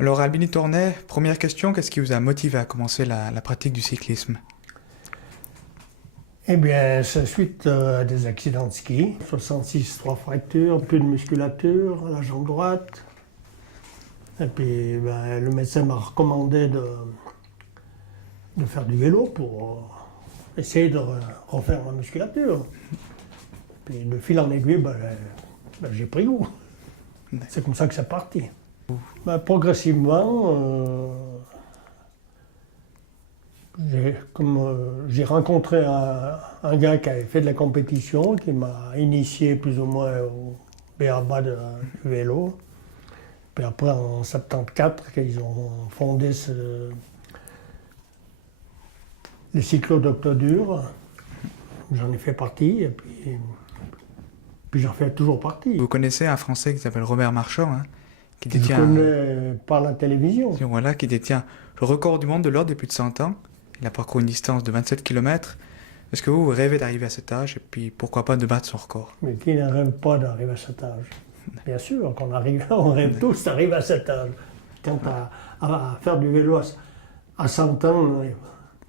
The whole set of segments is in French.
Alors, Albini Tournet, première question, qu'est-ce qui vous a motivé à commencer la pratique du cyclisme? Eh bien, c'est suite à des accidents de ski. 66, 3 fractures, plus de musculature à la jambe droite. Et puis, ben, le médecin m'a recommandé de faire du vélo pour essayer de refaire ma musculature. Puis, de fil en aiguille, j'ai pris goût. C'est comme ça que c'est parti. Ben, progressivement, j'ai rencontré un gars qui avait fait de la compétition, qui m'a initié plus ou moins au b.a-ba du vélo. Puis après, en 74, ils ont fondé le cyclo d'Octodur. J'en ai fait partie, et puis j'en fais toujours partie. Vous connaissez un Français qui s'appelle Robert Marchand, hein, qui Je le détient, connais par la télévision. voilà, qui détient le record du monde de l'ordre des plus de 100 ans. Il a parcouru une distance de 27 km. Est-ce que vous rêvez d'arriver à cet âge et puis pourquoi pas de battre son record? Mais qui ne rêve pas d'arriver à cet âge? Bien sûr qu'on arrive, on rêve tous d'arriver à cet âge. Quant à faire du vélo à 100 ans,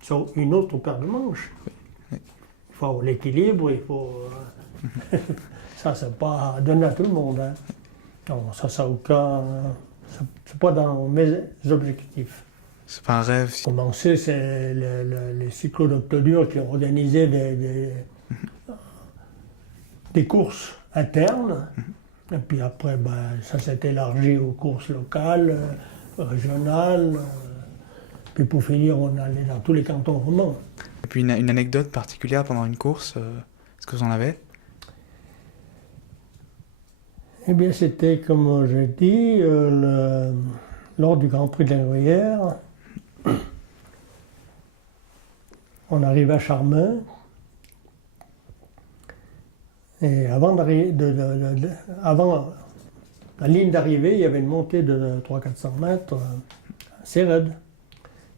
c'est une autre paire de manches. Il faut l'équilibre, il faut... Ça, c'est pas donné à tout le monde. Hein. Non, ça aucun... C'est pas dans mes objectifs. C'est pas un rêve. Commencer, c'est les cyclos d'Octodur qui ont organisé des courses internes. Et puis après, ça s'est élargi aux courses locales, régionales. Puis pour finir, on allait dans tous les cantons romans. Et puis une anecdote particulière pendant une course, est-ce que vous en avez? Eh bien, c'était, comme j'ai dit, lors du Grand Prix de la Gruyère. On arrive à Charmin. Et avant la ligne d'arrivée, il y avait une montée de 300-400 mètres, assez raide.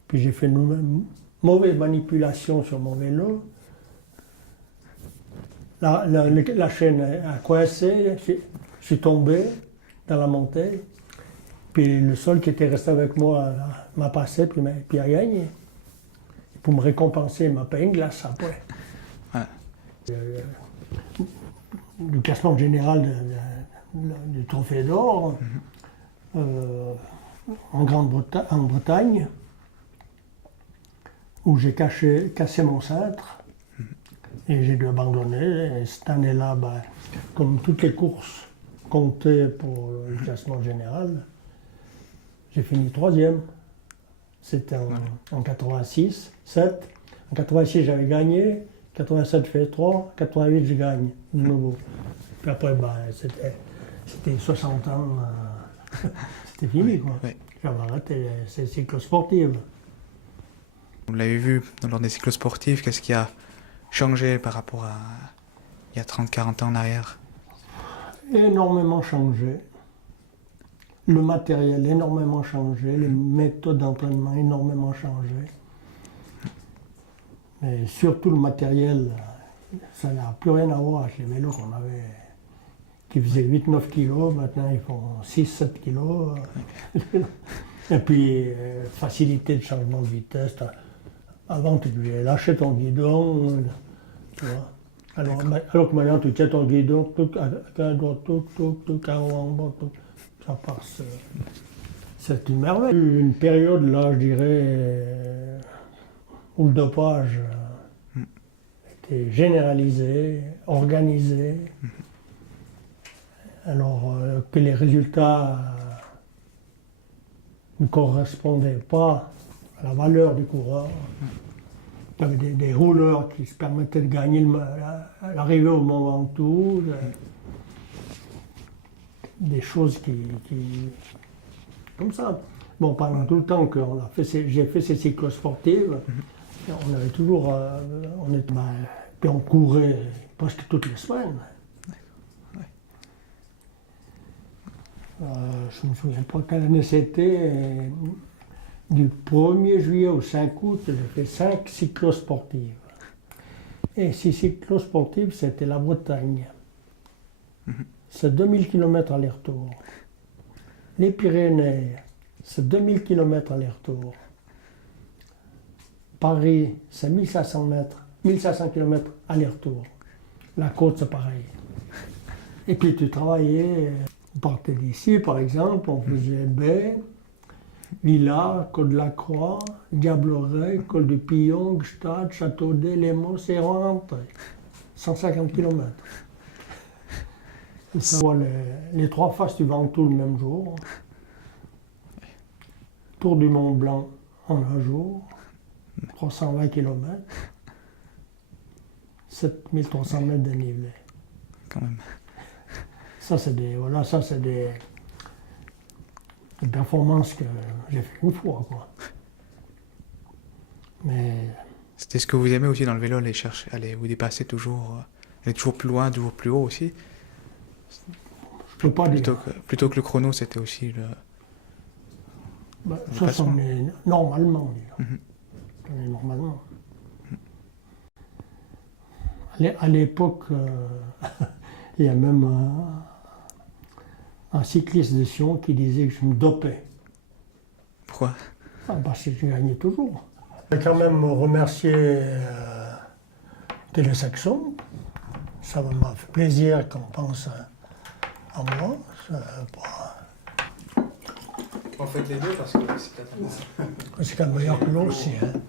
Puis j'ai fait une mauvaise manipulation sur mon vélo. La chaîne a coincé, je suis tombé dans la montée. Puis le seul qui était resté avec moi m'a passé, puis a gagné. Pour me récompenser, il m'a payé une glace après. Ouais. Le classement général du Trophée d'Or en Grande-Bretagne, où j'ai cassé mon cintre et j'ai dû abandonner. Et cette année-là, comme toutes les courses comptaient pour le classement général, j'ai fini troisième. C'était en 86, 7. En 86, j'avais gagné. 87, je fais 3. 88, je gagne de nouveau. Puis après, c'était 60 ans. C'était fini, quoi. Oui. J'avais arrêté ces cycles sportifs. Vous l'avez vu lors des cyclosportifs, qu'est-ce qui a changé par rapport à il y a 30-40 ans en arrière? Énormément changé. Le matériel énormément changé, les méthodes d'entraînement énormément changé. Mais surtout le matériel, ça n'a plus rien à voir avec les vélos qu'on avait, qui faisaient 8-9 kilos, maintenant ils font 6-7 kilos. Et puis, facilité de changement de vitesse. Avant, tu devais lâcher ton guidon, tu vois. Alors que maintenant, tu tiens ton guidon, tout, ça passe. C'est une merveille. Une période, là, je dirais, où le dopage était généralisé, organisé, alors que les résultats ne correspondaient pas à la valeur du coureur. Il y avait des rouleurs qui se permettaient de gagner l'arrivée au Mont Ventoux, des choses comme ça. Bon, pendant tout le temps que j'ai fait ces cycles sportifs, on avait toujours, puis on courait presque toutes les semaines. Je ne me souviens pas quelle année c'était. Du 1er juillet au 5 août, j'ai fait 5 cyclosportives. Et ces cyclosportives, c'était la Bretagne. C'est 2000 km aller-retour. Les Pyrénées, c'est 2000 km aller-retour. Paris, c'est 1500 mètres, 1500 km aller-retour. La côte, c'est pareil. Et puis tu travaillais, on partait d'ici par exemple, on faisait baie, Villars, Col de la Croix, Diableret, Col du Pillon, Gstaad, Châteaudet, Les Maux, et on rentrait. 150 km. Les 3 faces du Ventoux le même jour. Tour du Mont Blanc en un jour. 320 km. 7300 mètres de dénivelé. Quand même. Ça, c'est des performances que j'ai fait une fois, quoi. Mais C'était ce que vous aimez aussi dans le vélo, aller vous dépasser toujours, aller toujours plus loin, toujours plus haut aussi. je peux pas dire. Plutôt que le chrono, c'était aussi le. Ça, c'en est normalement, disons. Mhm. On est normalement. À l'époque, il y a même un cycliste de Sion qui disait que je me dopais. Pourquoi? Parce que je gagnais toujours. Je vais quand même remercier Télésaxon. Ça m'a fait plaisir qu'on pense à moi. On fait les deux parce que c'est C'est quand même meilleur que l'autre aussi. Hein.